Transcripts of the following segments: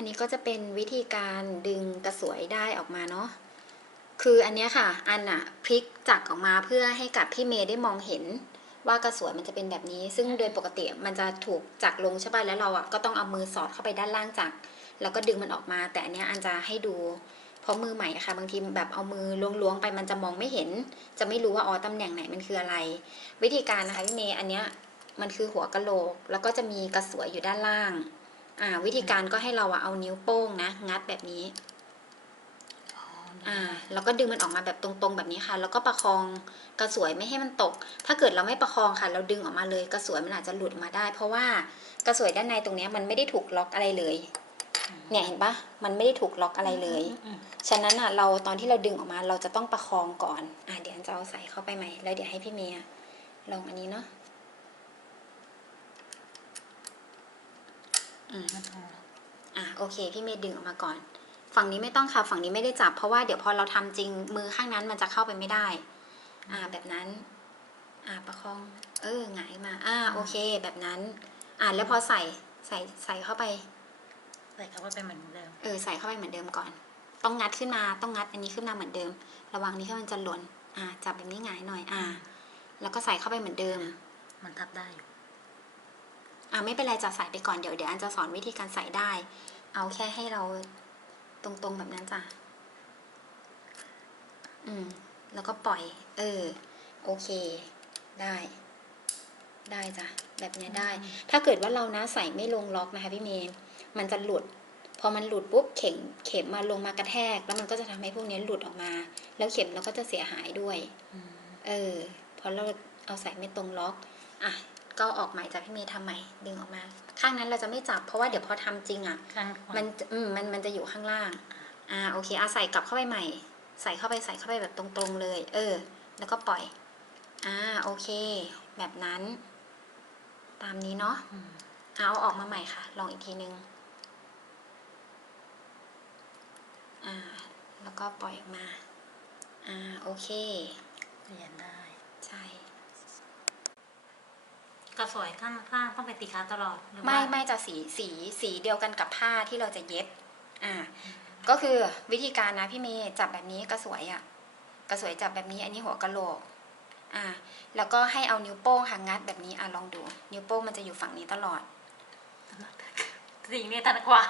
อันนี้ก็จะเป็นวิธีการดึงกระสวยได้ออกมาเนาะคืออันนี้ค่ะ อันอะพลิกจักรออกมาเพื่อให้กับพี่เมย์ได้มองเห็น ว่ากระสวยมันจะเป็นแบบนี้ ซึ่งโดยปกติมันจะถูกจักรลงใช่ป่ะแล้วเราอะก็ต้องเอามือสอดเข้าไปด้านล่างจักรแล้วก็ดึงมันออกมา แต่อันนี้อันจะให้ดูเพราะมือใหม่ค่ะ บางทีแบบเอามือล้วงๆไปมันจะมองไม่เห็น จะไม่รู้ว่าอ๋อตำแหน่งไหนมันคืออะไร วิธีการนะคะพี่เมย์อันเนี้ยมันคือหัวกะโหลก แล้วก็จะมีกระสวยอยู่ด้านล่าง อ่า วิธีการก็ให้เราอะเอานิ้วโป้งนะ งัดแบบนี้อ่าแล้วก็ดึงมันออกมาแบบตรงๆแบบนี้ค่ะ แล้วก็ประคองกระสวยไม่ให้มันตก ถ้าเกิดเราไม่ประคองค่ะ เราดึงออกมาเลยกระสวยมันอาจจะหลุดออกมาได้ เพราะว่ากระสวยด้านในตรงเนี้ยมันไม่ได้ถูกล็อกอะไรเลย เนี่ยเห็นปะมันไม่ได้ถูกล็อกอะไรเลย ฉะนั้นอะเราตอนที่เราดึงออกมาเราจะต้องประคองก่อน อะเดี๋ยวอันจะเอาใส่เข้าไปใหม่แล้วเดี๋ยวให้พี่เมย์อะลองอันนี้เนาะ อืมอะโอเค พี่เมย์ดึงออกมาก่อน ฝั่งนี้ไม่ต้องค่ะ ฝั่งนี้ไม่ได้จับ เพราะว่าเดี๋ยวพอเราทำจริงมือข้างนั้นมันจะเข้าไปไม่ได้ อ่า แบบนั้น อ่าประคอง เออหงายมา อ่าโอเค แบบนั้น อ่าแล้วพอใส่ใส่ใส่เข้าไป ใส่เข้าไปเป็นเหมือนเดิม เออใส่เข้าไปเหมือนเดิมก่อน ต้องงัดขึ้นมาต้องงัดอันนี้ขึ้นมาเหมือนเดิม ระวังนี้ให้มันจะหล่นอ่าจับแบบนี้หงายหน่อย อ่า แล้วก็ใส่เข้าไปเหมือนเดิม มันทับได้อยู่ อ่าไม่เป็นไรจะใส่ไปก่อนเดี๋ยวเดี๋ยวอันจะสอนวิธีการใส่ได้ เอาแค่ให้เราตรงๆแบบนั้นจ้ะอืม แล้วก็ปล่อย เออ โอเค ได้ ได้จ้ะ แบบเนี้ยได้ ถ้าเกิดว่าเรานะใส่ไม่ลงล็อกนะคะพี่เมย์ มันจะหลุด พอมันหลุดปุ๊บเข็มเข็มมาลงมากระแทก แล้วมันก็จะทำให้พวกเนี้ยหลุดออกมา แล้วเข็มเราก็จะเสียหายด้วย เออ พอเราเอาใส่ไม่ตรงล็อก อะ ก็ออกใหม่จากพี่เมย์ทำใหม่ดึงออกมา ข้างนั้นเราจะไม่จับเพราะว่าเดี๋ยวพอทำจริงอะข้างขวามันจะอืมมันมันจะอยู่ข้างล่าง อ่าโอเคอาใส่กลับเข้าไปใหม่ ใส่เข้าไปใส่เข้าไปแบบตรงๆเลย เออ แล้วก็ปล่อย อ่าโอเค แบบนั้น ตามนี้เนาะอืมเอาออกมาใหม่ค่ะ ลองอีกทีนึงอ่า แล้วก็ปล่อยออกมา อ่าโอเคเปลี่ยนได้ ใช่ กระสวยข้างข้างต้องเป็นตีค้าตลอดหรือว่าไม่ไม่จะสีสีสีเดียวกันกับผ้าที่เราจะเย็บ อ่า ก็คือวิธีการนะพี่เมย์จับแบบนี้กระสวยอะ่ะ กระสวยจับแบบนี้อันนี้หัวกะโหลก อ่า แล้วก็ให้เอานิ้วโป้งค่ะงัดแบบนี้อะลองดู นิ้วโป้งมันจะอยู่ฝั่งนี้ตลอดสิ่งนี้ตันกว่า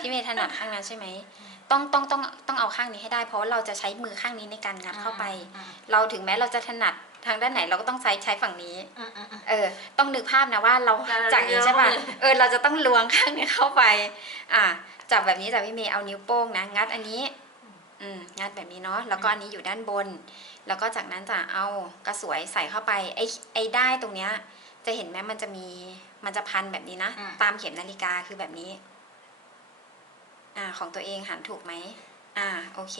พี่เมย์ถนัดข้างนั้นใช่ไหมต้องต้องต้องต้องเอาข้างนี้ให้ได้ เพราะว่าเราจะใช้มือข้างนี้ในการงัดเข้าไปอืมเราถึงแม้เราจะถนัดทางด้านไหนเราก็ต้องใช้ใช้ฝั่งนี้ อืมอืมอืมเออต้องนึกภาพนะว่าเราเราจากนี้ใช่ป่ะเราเออเราจะต้องล้วงข้างนี้เข้าไป อะจับแบบนี้จับพี่เมย์เอานิ้วโป้งนะงัดอันนี้อืมงัดแบบนี้เนาะแล้วก็อันนี้อยู่ด้านบน แล้วก็จากนั้นจะเอากระสวยใส่เข้าไปไอ้ไอ้ได้ตรงเนี้ย จะเห็นไหมมันจะมีมันจะพันแบบนี้นะอืมตามเข็มนาฬิกาคือแบบนี้ อ่า ของตัวเองหันถูกไหมอ่าโอเค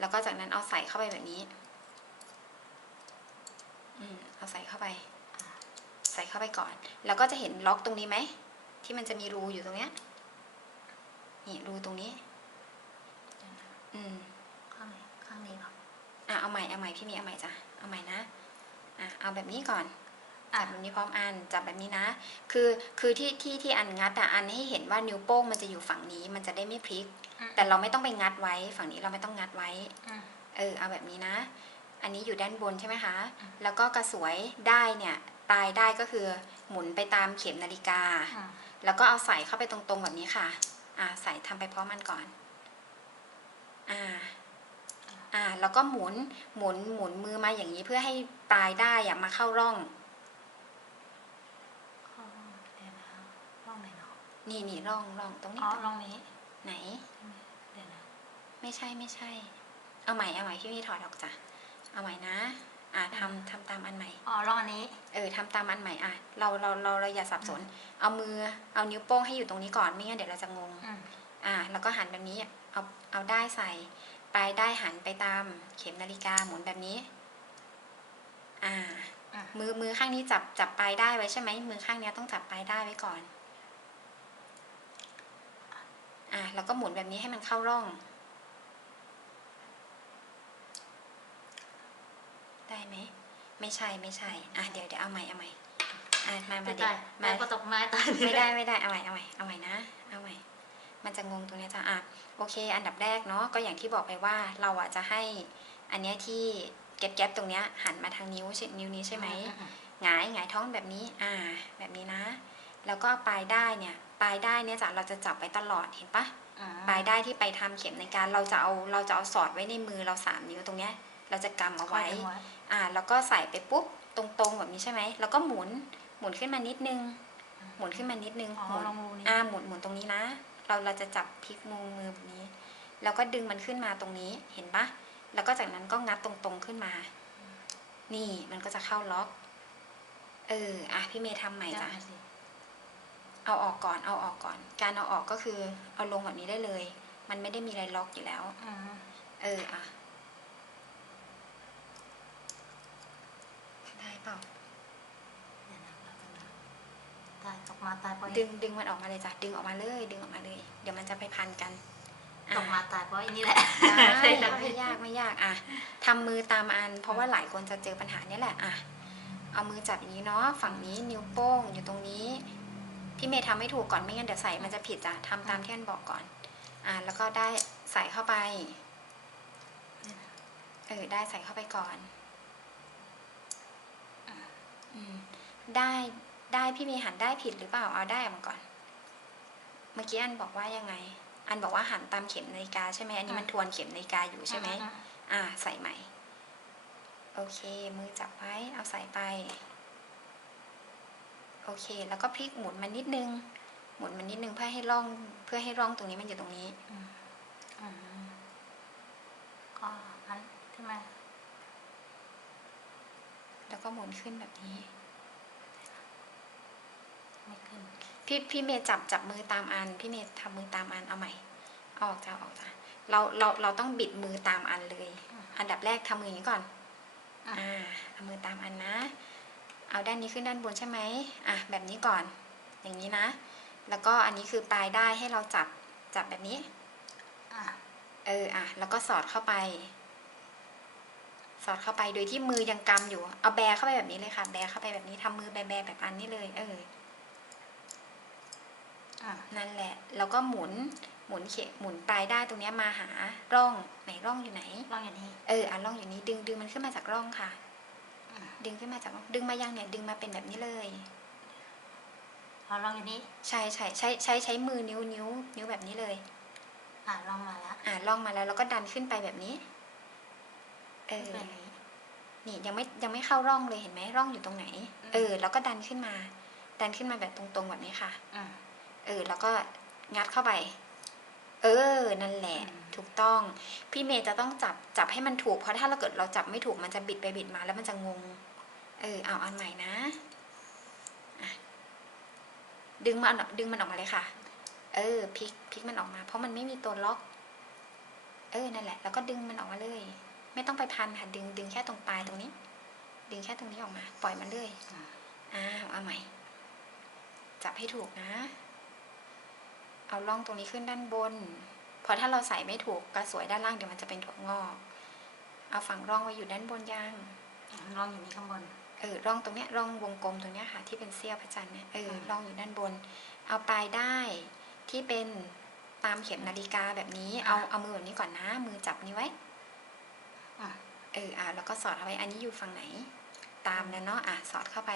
แล้วก็จากนั้นเอาใส่เข้าไปแบบนี้ อืมเอาใส่เข้าไป ใส่เข้าไปก่อน แล้วก็จะเห็นล็อกตรงนี้ไหม ที่มันจะมีรูอยู่ตรงเนี้ยนี่รูตรงนี้ อืมข้างไหนข้างนี้เหรออะเอาใหม่เอาใหม่พี่เมีเอาใหม่จ้ะเอาใหม่นะอะเอาแบบนี้ก่อนอะจับแบบนี้พร้อมอันจับแบบนี้นะ คือคือที่ที่ที่อันงัดอะอันให้เห็นว่านิ้วโป้งมันจะอยู่ฝั่งนี้มันจะได้ไม่พลิกอืมแต่เราไม่ต้องไปงัดไว้ ฝั่งนี้เราไม่ต้องงัดไว้อืมเออเอาแบบนี้นะ อันนี้อยู่ด้านบนใช่ไหมคะอืมแล้วก็กระสวยได้เนี่ย ตายได้ก็คือหมุนไปตามเข็มนาฬิกาอืมแล้วก็เอาใส่เข้าไปตรงๆแบบนี้ค่ะ อ่าใส่ทำไปพร้อมมันก่อน อ่า อ่า แล้วก็หมุนหมุนหมุนมือมาอย่างนี้เพื่อให้ปลายได้อะมาเข้าร่องข้างเดี๋ยวนะร่องไหนเนาะนี่นี่ร่องร่องตรงนี้อ๋อร่องนี้ ไหนเดี๋ยวนะไม่ใช่ไม่ใช่ เอาใหม่เอาใหม่พี่พี่ถอดออกจ้ะเอาใหม่นะ อ่าทำทำตามอันใหม่ อ๋อร่องอันนี้เออทำตามอันใหม่อะเราเราเราเราอย่าสับสน เอามือเอานิ้วโป้งให้อยู่ตรงนี้ก่อนไม่งั้นเดี๋ยวเราจะงง อืมอ่าแล้วก็หันแบบนี้เอาเอาได้ใส่ปลายได้หันไปตามเข็มนาฬิกาหมุนแบบนี้ อ่า อะมือมือข้างนี้จับจับปลายได้ไว้ใช่ไหมมือข้างเนี้ยต้องจับปลายได้ไว้ก่อน อ่าแล้วก็หมุนแบบนี้ให้มันเข้าร่อง ได้ไหม ไม่ใช่ไม่ใช่ อะเดี๋ยวเดี๋ยวเอาใหม่เอาใหม่อะมามาไม่เดี๋ยได้วแม่มาก็ตกไม้ตายไม่ได้ไม่ได้เอาใหม่เอาใหม่เอาใหม่นะ เอาใหม่ มันจะงงตรงเนี้ยจ้ะอะโอเค อันดับแรกเนาะก็อย่างที่บอกไปว่าเราอะจะให้ อันเนี้ยที่แก๊บๆตรงเนี้ยหันมาทางนิ้วใช่นิ้วนี้ใช่ไหมอืหงายหงายท้องแบบนี้ อ่า แบบนี้นะ แล้วก็ปลายได้เนี่ยปลายได้เนี่ยจ้ะเราจะจับไว้ตลอดเห็นปะอืมปลายได้ที่ไปทำเข็มในการเราจะเอาเราจะเอาสอดไว้ในมือเราสามนิ้วตรงเนี้ย เราจะกำเอาไว้ค่อยดึงอ่า แล้วก็ใส่ไปปุ๊บตรงๆแบบนี้ใช่ไหม แล้วก็หมุนหมุนขึ้นมานิดนึง หมุนขึ้นมานิดนึงอ๋อหมุนลองรูนี้อ่าหมุนหมุนตรงนี้นะ เราเราจะจับพลิกมือมือแบบนี้ แล้วก็ดึงมันขึ้นมาตรงนี้เห็นปะแล้วก็จากนั้นก็งัดตรงๆขึ้นมา นี่มันก็จะเข้าล็อก เอออะพี่เมย์ทำใหม่จ้ะได้สิเอาออกก่อนเอาออกก่อน การเอาออกก็คือ เอาลงแบบนี้ได้เลย มันไม่ได้มีอะไรล็อกอยู่แล้วอืมเอออะ ได้เปล่า เดี๋ยวนะเราจะนะตายตก มาตายเพราะดึงดึงมันออกมาเลยจ้ะดึงออกมาเลย ดึงออกมาเลย เดี๋ยวมันจะไปพันกันอะตกมาตายเพราะอันนี้แหละได้ใช่ไหมไม่ยากไม่ยากอะทำมือตามอัน เพราะว่าหลายคนจะเจอปัญหาเนี้ยแหละอะเอามือจับอย่างนี้เนาะฝั่งนี้นิ้วโป้งอยู่ตรงนี้ พี่เมย์ทำให้ถูกก่อนไม่งั้นเดี๋ยวใส่มันจะผิดจ้ะทำตามที่อันบอกก่อน อะแล้วก็ได้ใส่เข้าไปเออได้ใส่เข้าไปก่อนอืมได้ ได้พี่เมย์หันได้ผิดหรือเปล่าเอาได้ออกมาก่อน เมื่อกี้อันบอกว่ายังไง อันบอกว่าหันตามเข็มนาฬิกาใช่ไหมอันนี้มันทวนเข็มนาฬิกาอยู่ใช่ไหมอือ่า ใส่ใหม่ โอเค มือจับไว้เอาใส่ไป โอเค แล้วก็พลิกหมุนมันนิดนึง หมุนมันนิดนึงเพื่อให้ร่อง เพื่อให้ร่องตรงนี้มันอยู่ตรงนี้อืมอืมก็อันที่มาแล้วก็หมุนขึ้นแบบนี้ ไม่ขึ้น พี่พี่เมย์จับจับมือตามอัน พี่เมย์ทำมือตามอันเอาใหม่เอาออกจ้าออกจ้าเราเราเราต้องบิดมือตามอันเลย อันดับแรกทำมืออย่างนี้ก่อน อ่าเอามือตามอันนะ เอาด้านนี้ขึ้นด้านบนใช่ไหมอะแบบนี้ก่อน อย่างนี้นะ แล้วก็อันนี้คือปลายได้ให้เราจับจับแบบนี้อะเอออะแล้วก็สอดเข้าไป สอดเข้าไปโดยที่มือยังกำอยู่ เอาแบเข้าไปแบบนี้เลยค่ะ แบเข้าไปแบบนี้ทำมือแบแบแบบอันนี้เลย เอออะ นั่นแหละแล้วก็หมุนหมุนเขหมุนปลายได้ตรงเนี้ยมาหาร่องไหนร่องอยู่ไหนลองอย่างนี้เอออะร่องอยู่นี้ดึงดึงมันขึ้นมาจากร่องค่ะอะดึงขึ้นมาจากร่องดึงมายังเนี่ยดึงมาเป็นแบบนี้เลยเราลองอย่างนี้ใช่ใช่ใช้ใช้ใช้มือนิ้วนิ้วนิ้วแบบนี้เลย อะลองมาแล้วอะร่องมาแล้วแล้วก็ดันขึ้นไปแบบนี้เออแบบนี้นี่ยังไม่ยังไม่เข้าร่องเลยเห็นไหมร่องอยู่ตรงไหนอืมเออ แล้วก็ดันขึ้นมา ดันขึ้นมาแบบตรงๆแบบนี้ค่ะอะ เออ แล้วก็งัดเข้าไป เออ นั่นแหละอืมถูกต้อง พี่เมย์จะต้องจับจับให้มันถูก เพราะถ้าเราเกิดเราจับไม่ถูกมันจะบิดไปบิดมาแล้วมันจะงง เออ เอาอันใหม่นะอะดึงมันออกดึงมันออกมาเลยค่ะ เออพลิกพลิกมันออกมา เพราะมันไม่มีตัวล็อก เออ นั่นแหละ แล้วก็ดึงมันออกมาเลย ไม่ต้องไปพันค่ะ ดึง ดึงแค่ตรงปลายตรงนี้ ดึงแค่ตรงนี้ออกมา ปล่อยมันเลยอะอ้าว เอาใหม่ จับให้ถูกนะ เอาล่องตรงนี้ขึ้นด้านบนเพราะถ้าเราใส่ไม่ถูกกระสวยด้านล่างเดี๋ยวมันจะเป็นถั่วงอก เอาฝั่งร่องไว้อยู่ด้านบนย่างลองอย่างนี้ข้างบน เออร่องตรงเนี้ยร่องวงกลมตรงเนี้ยค่ะที่เป็นเสี้ยวพระจันทร์เนี่ยเอออืมร่องอยู่ด้านบน เอาปลายได้ที่เป็นตามเข็มนาฬิกาแบบนี้ เอาเอามือแบบนี้ก่อนนะ มือจับนี้ไว้อะเอออะแล้วก็สอดเข้าไป อันนี้อยู่ฝั่งไหน ตามนะเนาะอะสอดเข้าไป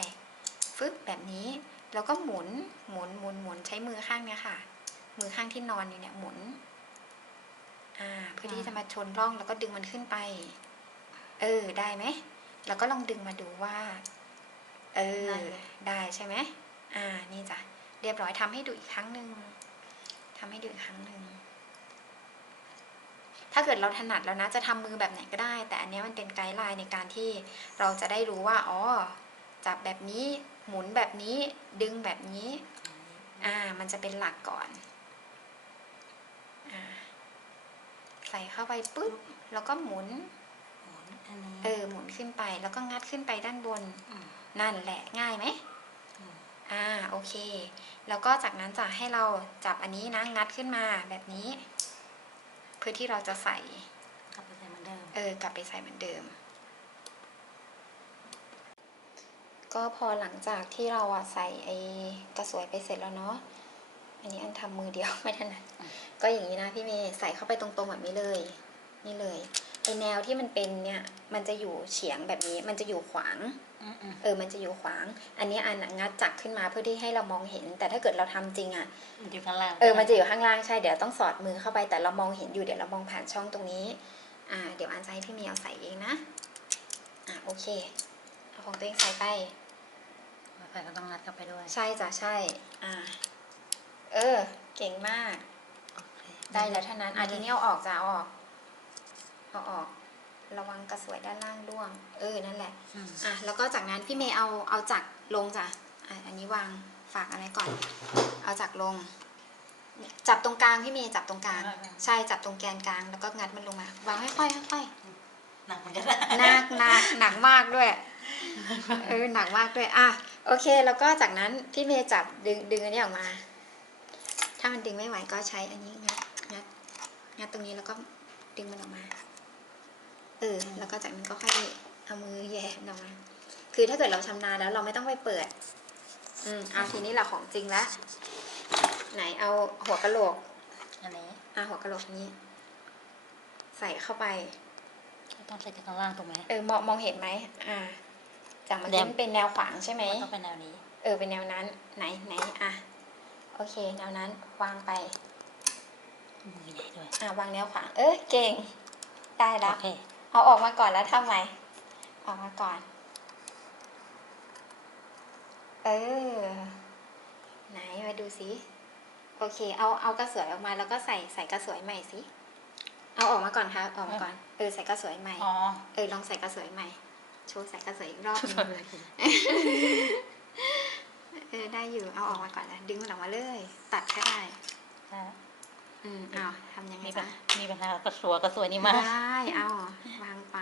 ฟึบแบบนี้ แล้วก็หมุน หมุนหมุนหมุนใช้มือข้างเนี้ยค่ะ มือข้างที่นอนอยู่เนี่ยหมุนอ่าเพื่อที่จะมาชนร่องแล้วก็ดึงมันขึ้นไป เออได้ไหมแล้วก็ลองดึงมาดูว่า เออ ได้ใช่ไหมอ่า นี่จ้ะเรียบร้อยทำให้ดูอีกครั้งหนึ่งทำให้ดูอีกครั้งหนึ่งถ้าเกิดเราถนัดแล้วนะจะทำมือแบบไหนก็ได้ แต่อันเนี้ยมันเป็นไกด์ไลน์ในการที่เราจะได้รู้ว่าอ๋อจับแบบนี้หมุนแบบนี้ดึงแบบนี้ อ่า มันจะเป็นหลักก่อน อ่า ใส่เข้าไปปุ๊บแล้วก็หมุนหมุนอันนี้เออหมุนขึ้นไปแล้วก็งัดขึ้นไปด้านบนอืมนั่นแหละง่ายไหมอืมอ่าโอเค แล้วก็จากนั้นจะให้เราจับอันนี้นะงัดขึ้นมาแบบนี้ เพื่อที่เราจะใส่กลับไปใส่เหมือนเดิมเออกลับไปใส่เหมือนเดิม ก็พอหลังจากที่เราอะใส่ไอ้กระสวยไปเสร็จแล้วเนาะไหน อันนี้อันทำมือเดียวไม่ถนัดก็อย่างนี้นะพี่เมย์ใส่เข้าไปตรงๆแบบนี้เลย นี่เลยไอแนวที่มันเป็นเนี่ยมันจะอยู่เฉียงแบบนี้มันจะอยู่ขวางอืมอืมเออ มันจะอยู่ขวาง อันนี้อันน่ะงัดจักขึ้นมาเพื่อที่ให้เรามองเห็น แต่ถ้าเกิดเราทำจริงอะมันอยู่ข้างล่างเออมันจะอยู่ข้างล่างใช่เดี๋ยวต้องสอดมือเข้าไปแต่เรามองเห็นอยู่เดี๋ยวเรามองผ่านช่องตรงนี้ อ่า เดี๋ยวอันจะให้พี่เมียวใส่เองนะอ่าโอเคเอาของตัวเองใส่ไปไฟก็ต้องงัดเข้าไปด้วย ใช่จ้ะใช่ อ่า เออ เก่งมากโอเคได้แล้วเท่านั้นอะทีนี้เอาออกจ้ะเอาออกเอาออก ระวังกระสวยด้านล่างร่วง เออ นั่นแหละอืมอะ แล้วก็จากนั้นพี่เมย์เอาเอาจักรลงจ้ะอะอันนี้วางฝากอะไรก่อน เอาจักรลง จับตรงกลางพี่เมย์จับตรงกลาง ใช่จับตรงแกนกลาง แล้วก็งัดมันลงมาวางค่อยๆค่อยๆหนักเหมือนกันหนักหนักหนักมากด้วยเออหนักมากด้วย อะ โอเค แล้วก็จากนั้นพี่เมย์จับดึงดึงอันนี้ออกมาถ้ามันดึงไม่ไหวก็ใช้อันนี้งัดงัดงัดตรงนี้แล้วก็ดึงมันออกมา เออ แล้วก็จากนั้นก็ค่อยเอามือแหย่มันออกมา คือถ้าเกิดเราชำนาญแล้วเราไม่ต้องไปเปิด อืมเอาทีนี้เราของจริงแล้วไหนเอาหัวกะโหลก อันนี้อะหัวกะโหลกนี้ ใส่เข้าไปต้องใส่จากข้างล่างถูกไหมเออมองมองเห็นไหม อ่า จากเมื่อแนกี้วมันเป็นแนวขวางใช่ไหมมันต้องเป็นแนวนี้ เออ เป็นแนวนั้น ไหนไหนอะ โอเคแนวนั้นวางไปมือใหญ่ด้วยอะวางแนวขวางเออเก่ง ได้โอแล้วเคเอาออกมาก่อนแล้วทำไมออกมาก่อน เออ ไหนมาดูสิโอเค เอาเอากระสวยออกมาแล้วก็ใส่ใส่กระสวยใหม่สิเอาออกมาก่อนครับออกมาก่อนเออใส่กระสวยใหม่อ๋อเออลองใส่กระสวยใหม่โชว์ใส่กระสวยอีกรอบหนึงเออได้อยู่เอาออกมาก่อนนะดึงมันออกมาเลย ตัดก็ได้อืมเอาทำยังไงมีปัญจ๊ะมีปัญหากระสวยกระสวยนี่มากได้เอาวางไป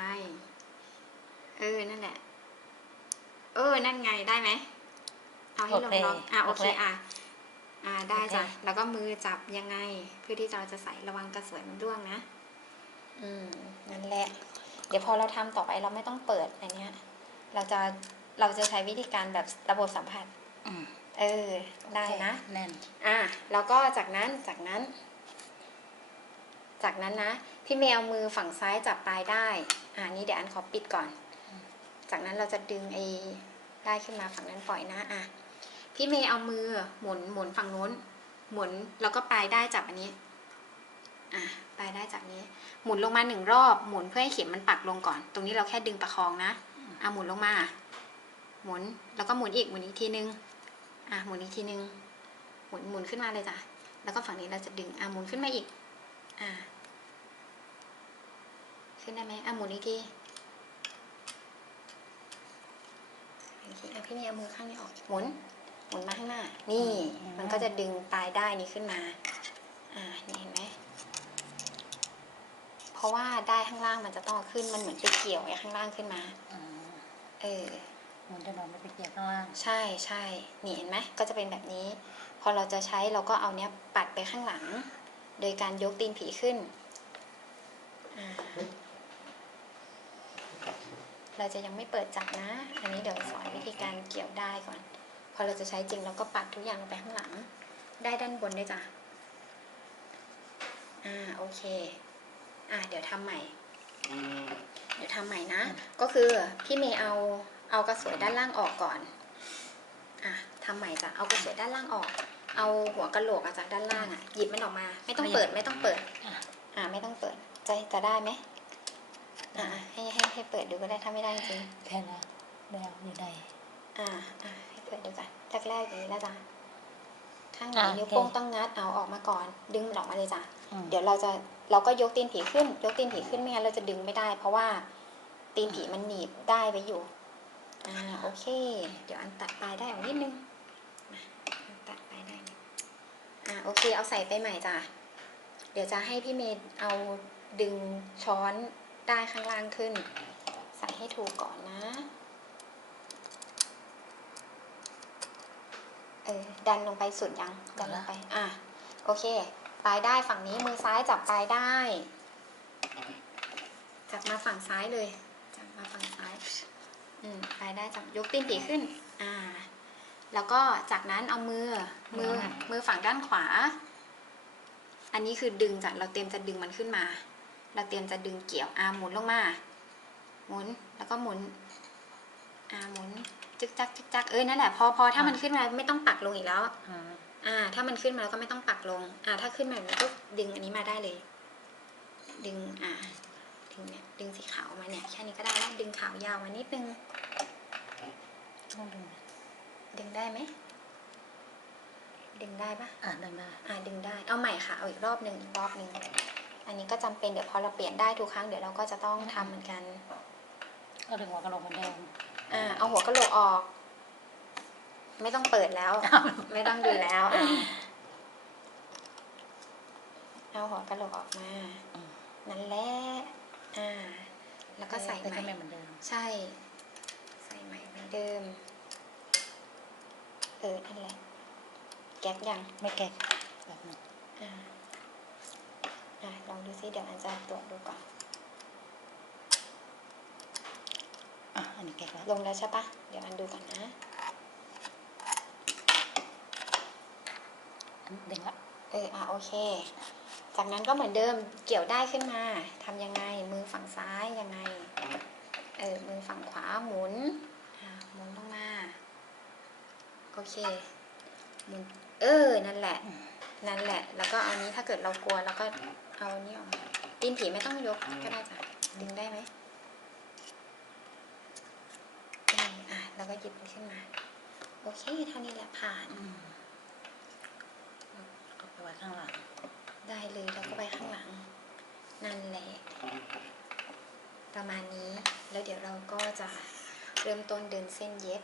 เออนั่นแหละ เออ นั่นไงได้ไหมเอาให้ลงโอเคล็อกอะโอเคโอเคอะอ่าได้จ้ะโอเคแล้วก็มือจับยังไง เพื่อที่เราจะใส่ระวังกระสวยมันร่วงนะอืมนั่นแหละ เดี๋ยวพอเราทำต่อไปเราไม่ต้องเปิดอันเนี้ย เราจะเราจะใช้วิธีการแบบระบบสัมผัสอืม เออ ได้นะแน่นอะแล้วก็จากนั้นจากนั้น จากนั้นนะ พี่เมย์เอามือฝั่งซ้ายจับปลายได้ อ่านี่เดี๋ยวอันขอปิดก่อน จากนั้นเราจะดึงไอ้ได้ขึ้นมาฝั่งนั้นปล่อยนะ อะ พี่เมย์เอามือหมุนหมุนฝั่งนู้น หมุนแล้วก็ปลายได้จับอันนี้ อะปลายได้จับนี้ หมุนลงมาหนึ่งรอบ หมุนเพื่อให้เข็มมันปักลงก่อน ตรงนี้เราแค่ดึงประคองนะ อะหมุนลงมา หมุน แล้วก็หมุนอีกหมุนอีกทีนึง อะหมุนอีกทีนึง หมุนหมุนขึ้นมาเลยจ้ะ แล้วก็ฝั่งนี้เราจะดึง อะหมุนขึ้นมาอีก อะขึ้นได้ไหมอะหมุนอีกทีอีกทีอะพี่นี่เอามือข้างนี้ออก หมุน หมุนมาข้างหน้า นี่อืมมันก็จะดึงปลายได้ายนี้ขึ้นมา อ่านี่เห็นไหมเพราะว่าได้ข้างล่างมันจะต้องเอาขึ้น มันเหมือนไปเกี่ยวไอ้ข้างล่างขึ้นมาอืมเออ มันจะนอนไม่ไปเกี่ยวข้างล่าง ใช่ใช่นี่เห็นไหมก็จะเป็นแบบนี้ พอเราจะใช้เราก็เอาเนี้ยปัดไปข้างหลัง โดยการยกตีนผีขึ้น เราจะยังไม่เปิดจับนะ อันนี้เดี๋ยวสอนวิธีการเกี่ยวได้ก่อน พอเราจะใช้จริงเราก็ปัดทุกอย่างไปข้างหลัง ได้ด้านบนด้วยจ้ะ อ่าโอเค อ่าเดี๋ยวทำใหม่ เดี๋ยวทำใหม่นะ ก็คือพี่เมย์เอา เอากระสวยด้านล่างออกก่อนอะทำใหม่จ้ะเอากระสวยด้านล่างออก เอาหัวกะโหลกอะจากด้านล่างอะหยิบมันออกมา ไม่ต้องเปิดไม่ต้องเปิดอะอะไม่ต้องเปิดจะจะได้ไหมอะให้ให้ให้เปิดดูก็ได้ถ้าไม่ได้จริงแค่นั้นแนวอยู่ในอะอะให้เปิดดูจ้ะแรกๆอย่างนี้นะจ๊ะข้างไหนอะนิ้วโอเคโป้งต้องงัดเอาออกมาก่อน ดึงมันออกมาเลยจ้ะอืมเดี๋ยวเราจะเราก็ยกตีนผีขึ้น ยกตีนผีขึ้นไม่งั้นเราจะดึงไม่ได้ เพราะว่าตีนผีมันหนีบได้ไว้อยู่ อ่าโอเค เดี๋ยวอันตัดปลายได้ออกนิดนึงมาตัดปลายได้นิดอ่าโอเคเอาใส่ไปใหม่จ้ะเดี๋ยวจะให้พี่เมย์เอาดึงช้อนได้ข้างล่างขึ้น ใส่ให้ถูกก่อนนะเออดันลงไปสุดยังดันลงไปอะโอเค ปลายได้ฝั่งนี้มือซ้ายจับปลายได้ จับมาฝั่งซ้ายเลย จับมาฝั่งซ้าย อืมปลายได้จับยกตีนผีขึ้น อ่า แล้วก็จากนั้นเอามือ มืออืมมือฝั่งด้านขวา อันนี้คือดึงจากเราเตรียมจะดึงมันขึ้นมา เราเตรียมจะดึงเกี่ยวอาหมุนลงมา หมุน แล้วก็หมุน อ่าหมุน จึกจักจึกจัก เอ้ยนั่นแหละ พอพอถ้ามันขึ้นมาไม่ต้องปักลงอีกแล้วอืมอ่า ถ้ามันขึ้นมาแล้วก็ไม่ต้องปักลง อ่า ถ้าขึ้นมาแบบนี้ก็ดึงอันนี้มาได้เลย ดึง อ่า ดึงเนี่ยดึงสีขาวมาเนี่ยแค่นี้ก็ได้แล้วดึงขาวยาวมานิดนึงต้องดึงดึงได้ไหมดึงได้ปะอะดึงได้อ่าดึงได้เอาใหม่ค่ะเอาอีกรอบหนึ่งอีกรอบหนึ่งอันนี้ก็จำเป็นเดี๋ยวพอเราเปลี่ยนได้ทุกครั้งเดี๋ยวเราก็จะต้องทำเหมือนกันก็ดึงหัวกระโหลกเหมือนเดิมอ่าเอาหัวกะโหลกออก ไม่ต้องเปิดแล้ว ไม่ต้องดูแล้วอะเอาหัวกะโหลกออกมาอืมนั่นแหละ อ่า แล้วก็ใส่ก็ใหจะม่ไม่เหมือนเดิม ใช่ ใส่ใหม่เหมือนเดิม เออนั่นแหละ แก๊กยัง ไม่แก๊กแบบนึงอ่าอ่าลองดูซิเดี๋ยวอันจะตรวจดูก่อนอะอันนี้แก๊กแล้วลงแล้วใช่ปะเดี๋ยวอันดูก่อนนะอันดึงละ เอออะโอเค จากนั้นก็เหมือนเดิมเกี่ยวได้ขึ้นมาทำยังไงมือฝั่งซ้ายยังไงเออมือฝั่งขวาหมุนหมุนลงมาโอเคหมุนเออนั่นแหละ นั่นแหละ แล้วก็เอานี้ถ้าเกิดเรากลัวแล้วก็เอานี้ออกมาตีนผีไม่ต้องยกก็ได้จ้ะดึงได้ไหมอืมอะแล้วก็หยิบมันขึ้นมา โอเคเท่านี้แหละผ่านเอาไปไว้ข้างหลัง ได้เลยแล้วก็ไปข้างหลัง นั่นแหละ ประมาณนี้แล้วเดี๋ยวเราก็จะเริ่มต้นเดินเส้นเย็บ